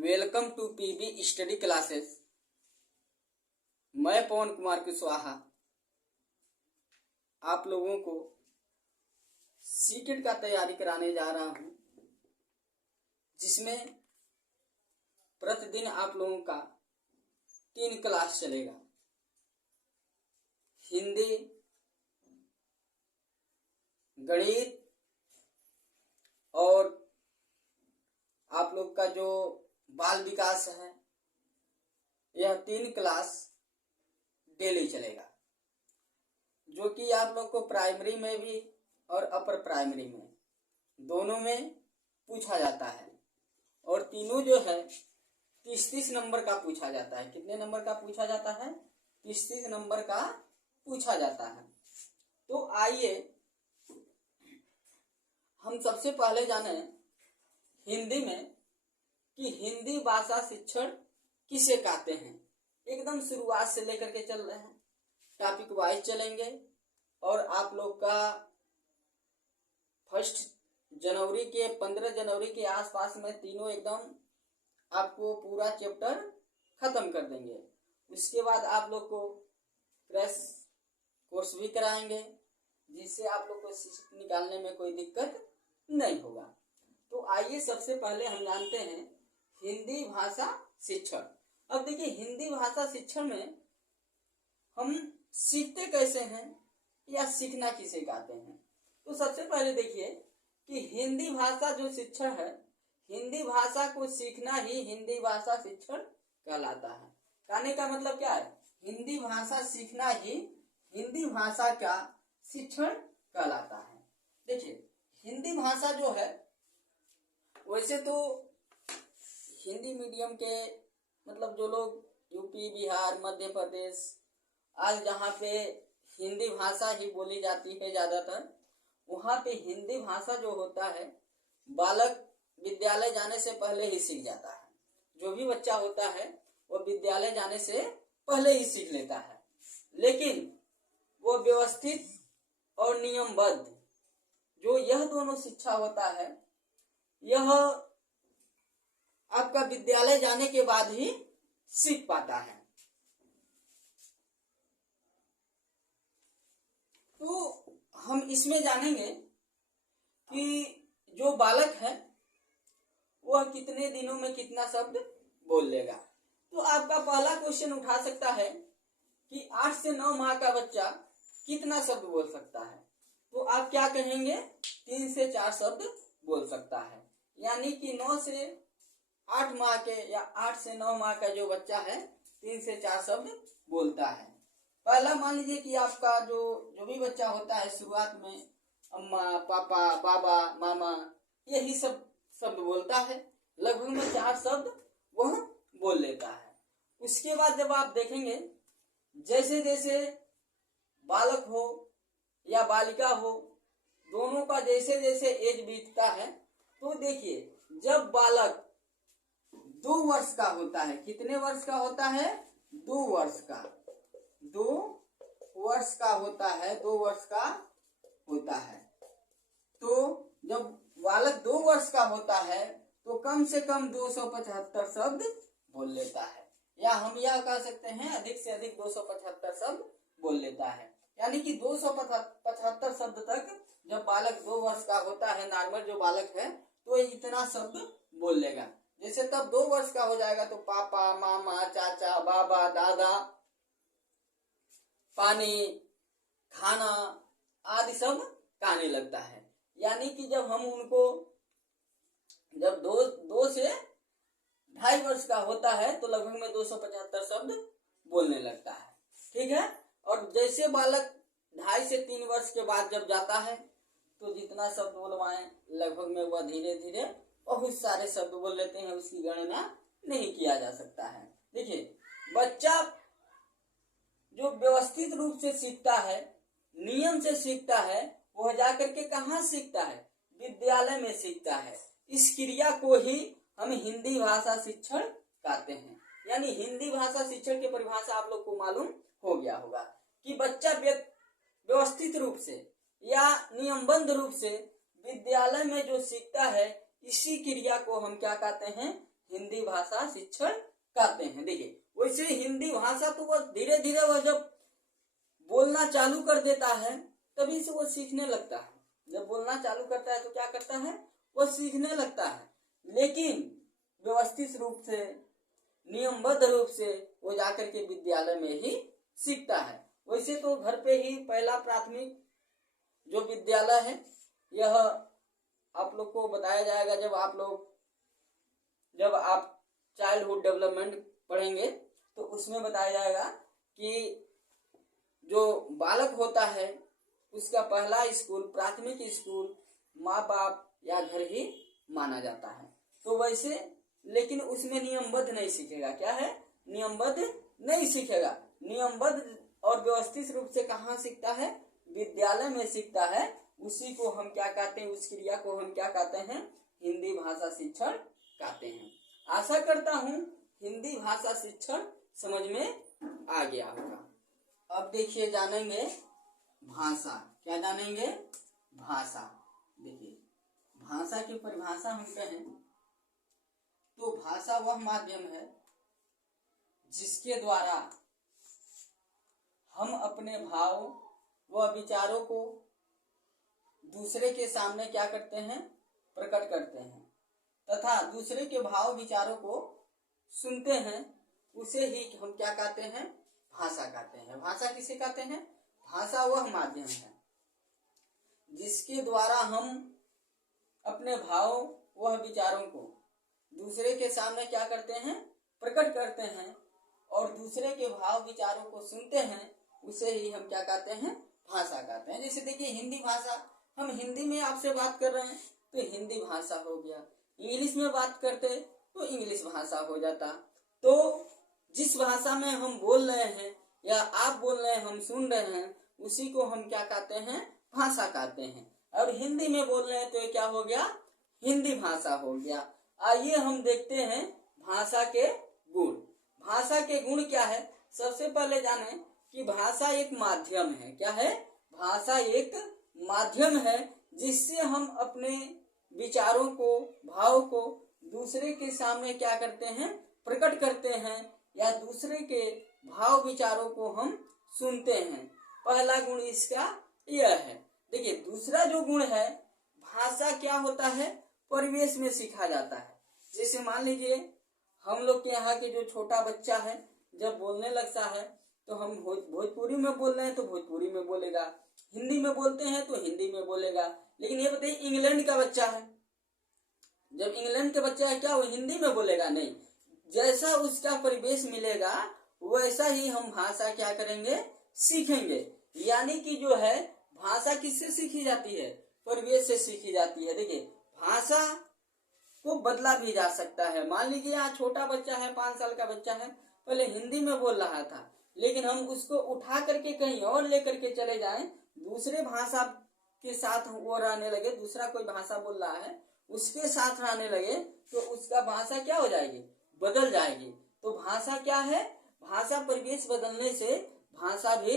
Welcome to PB study classes. मैं पवन कुमार कुशवाहा आप लोगों को सीटेट का तैयारी कराने जा रहा हूं, जिसमें प्रतिदिन आप लोगों का 3 क्लास चलेगा। हिंदी, गणित और आप लोग का जो बाल विकास है, यह 3 क्लास डेली चलेगा, जो कि आप लोग को प्राइमरी में भी और अपर प्राइमरी में दोनों में पूछा जाता है। और तीनों जो है 30-30 नंबर का पूछा जाता है। कितने नंबर का पूछा जाता है? 30-30 नंबर का पूछा जाता है। तो आइए हम सबसे पहले जाने हिंदी में कि हिंदी भाषा शिक्षण किसे कहते हैं। एकदम शुरुआत से लेकर के चल रहे हैं, टॉपिक वाइज चलेंगे। और आप लोग का 1 जनवरी के 15 जनवरी के आसपास में तीनों एकदम आपको पूरा चैप्टर खत्म कर देंगे। उसके बाद आप लोग को क्रैश कोर्स भी कराएंगे, जिससे आप लोग को शिक्षक निकालने में कोई दिक्कत नहीं होगा। तो आइए सबसे पहले हम जानते हैं हिंदी भाषा शिक्षण। अब देखिए, हिंदी भाषा शिक्षण में हम सीखते कैसे हैं या सीखना किसे कहते हैं। तो सबसे पहले देखिए कि हिंदी भाषा जो शिक्षण है, हिंदी भाषा को सीखना ही हिंदी भाषा शिक्षण कहलाता है। कहने का मतलब क्या है? हिंदी भाषा सीखना ही हिंदी भाषा का शिक्षण कहलाता है। देखिए, हिंदी भाषा जो है, वैसे तो हिंदी मीडियम के मतलब जो लोग यूपी, बिहार, मध्य प्रदेश, आज जहाँ पे हिंदी भाषा ही बोली जाती है ज़्यादातर, वहाँ पे हिंदी भाषा जो होता है बालक विद्यालय जाने से पहले ही सीख जाता है। जो भी बच्चा होता है वो विद्यालय जाने से पहले ही सीख लेता है। लेकिन वो व्यवस्थित और नियमबद्ध जो यह दोनों शिक्षा होता है, यह आपका विद्यालय जाने के बाद ही सीख पाता है। तो हम इसमें जानेंगे कि जो बालक है वह कितने दिनों में कितना शब्द बोल लेगा। तो आपका पहला क्वेश्चन उठा सकता है कि 8 से 9 माह का बच्चा कितना शब्द बोल सकता है। तो आप क्या कहेंगे? 3 से 4 शब्द बोल सकता है। यानी कि 9 से 8 माह के या 8 से 9 माह का जो बच्चा है 3 से 4 शब्द बोलता है। पहला मान लीजिए कि आपका जो भी बच्चा होता है शुरुआत में अम्मा, पापा, बाबा, मामा, यही सब शब्द बोलता है। लगभग में 4 शब्द वह बोल लेता है। उसके बाद जब आप देखेंगे जैसे जैसे बालक हो या बालिका हो, दोनों का जैसे जैसे एज बीतता है, तो देखिए जब बालक 2 वर्ष का होता है, कितने वर्ष का होता है? 2 वर्ष का। 2 वर्ष का होता है, 2 वर्ष का होता है। तो जब बालक 2 वर्ष का होता है तो कम से कम 275 शब्द बोल लेता है, या हम यह कह सकते हैं अधिक से अधिक 275 शब्द बोल लेता है। यानी कि 275 शब्द तक जब बालक 2 वर्ष का होता है, नॉर्मल जो बालक है, तो इतना शब्द बोल लेगा। जैसे तब 2 वर्ष का हो जाएगा तो पापा, मामा, चाचा, बाबा, दादा, पानी, खाना आदि सब कहने लगता है। यानी कि जब हम उनको जब 2 से 2.5 वर्ष का होता है तो लगभग में 275 शब्द बोलने लगता है। ठीक है। और जैसे बालक 2.5 से 3 वर्ष के बाद जब जाता है तो जितना शब्द बोलवाएं लगभग में वह धीरे धीरे बहुत सारे शब्द बोल लेते हैं, उसकी गणना नहीं किया जा सकता है। देखिए, बच्चा जो व्यवस्थित रूप से सीखता है, नियम से सीखता है, वह जाकर के कहाँ सीखता है? विद्यालय में सीखता है। इस क्रिया को ही हम हिंदी भाषा शिक्षण कहते हैं। यानी हिंदी भाषा शिक्षण की परिभाषा आप लोग को मालूम हो गया होगा कि बच्चा व्यवस्थित रूप से या नियमबद्ध रूप से विद्यालय में जो सीखता है, इसी क्रिया को हम क्या कहते हैं? हिंदी भाषा शिक्षण कहते हैं। देखिए वैसे हिंदी भाषा तो वह धीरे धीरे वह जब बोलना चालू कर देता है तभी से वो सीखने लगता है। जब बोलना चालू करता है तो क्या करता है, वो सीखने लगता है। लेकिन व्यवस्थित रूप से, नियमबद्ध रूप से वो जाकर के विद्यालय में ही सीखता है। वैसे तो घर पे ही पहला प्राथमिक जो विद्यालय है यह आप लोग को बताया जाएगा जब आप चाइल्डहुड डेवलपमेंट पढ़ेंगे तो उसमें बताया जाएगा कि जो बालक होता है उसका पहला स्कूल, प्राथमिक स्कूल माँ बाप या घर ही माना जाता है। तो वैसे लेकिन उसमें नियमबद्ध नहीं सीखेगा। क्या है, नियमबद्ध नहीं सीखेगा। नियमबद्ध और व्यवस्थित रूप से कहाँ सीखता है, विद्यालय में सीखता है। उसी को हम क्या कहते हैं, उस क्रिया को हम क्या कहते हैं, हिंदी भाषा शिक्षण कहते हैं। आशा करता हूँ हिंदी भाषा शिक्षण समझ में आ गया होगा। अब देखिए जानेंगे भाषा। क्या जानेंगे, भाषा। देखिए भाषा की परिभाषा हम कहें तो भाषा वह माध्यम है जिसके द्वारा हम अपने भाव व विचारों को दूसरे के सामने क्या करते हैं, प्रकट करते हैं तथा दूसरे के भाव विचारों को सुनते हैं। उसे ही हम क्या कहते हैं, भाषा कहते हैं। भाषा किसे कहते हैं, भाषा वह माध्यम है जिसके द्वारा हम अपने भाव व विचारों को दूसरे के सामने क्या करते हैं, प्रकट करते हैं और दूसरे के भाव विचारों को सुनते हैं। उसे ही हम क्या कहते हैं, भाषा कहते हैं। जैसे देखिए हिंदी भाषा, हम हिंदी में आपसे बात कर रहे हैं तो हिंदी भाषा हो गया। इंग्लिश में बात करते तो इंग्लिश भाषा हो जाता। तो जिस भाषा में हम बोल रहे हैं या आप बोल रहे हैं, हम सुन रहे हैं, उसी को हम क्या कहते हैं, भाषा कहते हैं। और हिंदी में बोल रहे हैं तो ये क्या हो गया, हिंदी भाषा हो गया। आइए हम देखते हैं भाषा के गुण। भाषा के गुण क्या है, सबसे पहले जाने कि भाषा एक माध्यम है। क्या है, भाषा एक माध्यम है जिससे हम अपने विचारों को, भाव को दूसरे के सामने क्या करते हैं, प्रकट करते हैं या दूसरे के भाव विचारों को हम सुनते हैं। पहला गुण इसका यह है। देखिए दूसरा जो गुण है, भाषा क्या होता है, परिवेश में सीखा जाता है। जैसे मान लीजिए हम लोग के यहाँ के जो छोटा बच्चा है जब बोलने लगता है तो हम भोजपुरी में बोल रहे हैं तो भोजपुरी में बोलेगा, हिंदी में बोलते हैं तो हिंदी में बोलेगा। लेकिन ये बताइए इंग्लैंड का बच्चा है, जब इंग्लैंड का बच्चा है क्या वो हिंदी में बोलेगा, नहीं। जैसा उसका परिवेश मिलेगा वैसा ही हम भाषा क्या करेंगे, सीखेंगे। यानी कि जो है भाषा किससे सीखी जाती है, परिवेश से सीखी जाती है। देखिए भाषा को बदला भी जा सकता है। मान लीजिए यहाँ छोटा बच्चा है, 5 साल का बच्चा है, पहले हिंदी में बोल रहा था, लेकिन हम उसको उठा करके कहीं और लेकर के चले जाएं, दूसरे भाषा के साथ वो रहने लगे, दूसरा कोई भाषा बोल रहा है उसके साथ रहने लगे तो उसका भाषा क्या हो जाएगी, बदल जाएगी। तो भाषा क्या है, भाषा परिवेश बदलने से भाषा भी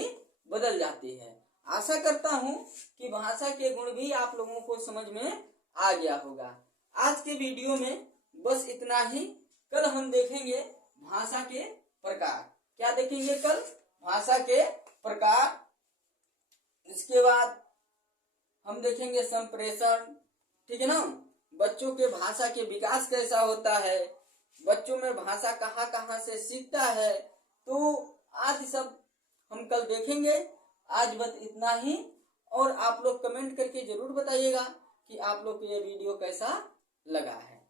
बदल जाती है। आशा करता हूँ कि भाषा के गुण भी आप लोगों को समझ में आ गया होगा। आज के वीडियो में बस इतना ही। कल हम देखेंगे भाषा के प्रकार। क्या देखेंगे कल, भाषा के प्रकार। इसके बाद हम देखेंगे संप्रेषण, ठीक है ना, बच्चों के भाषा के विकास कैसा होता है, बच्चों में भाषा कहाँ कहाँ से सीखता है। तो आज सब हम कल देखेंगे। आज बस इतना ही। और आप लोग कमेंट करके जरूर बताइएगा कि आप लोग को ये वीडियो कैसा लगा है।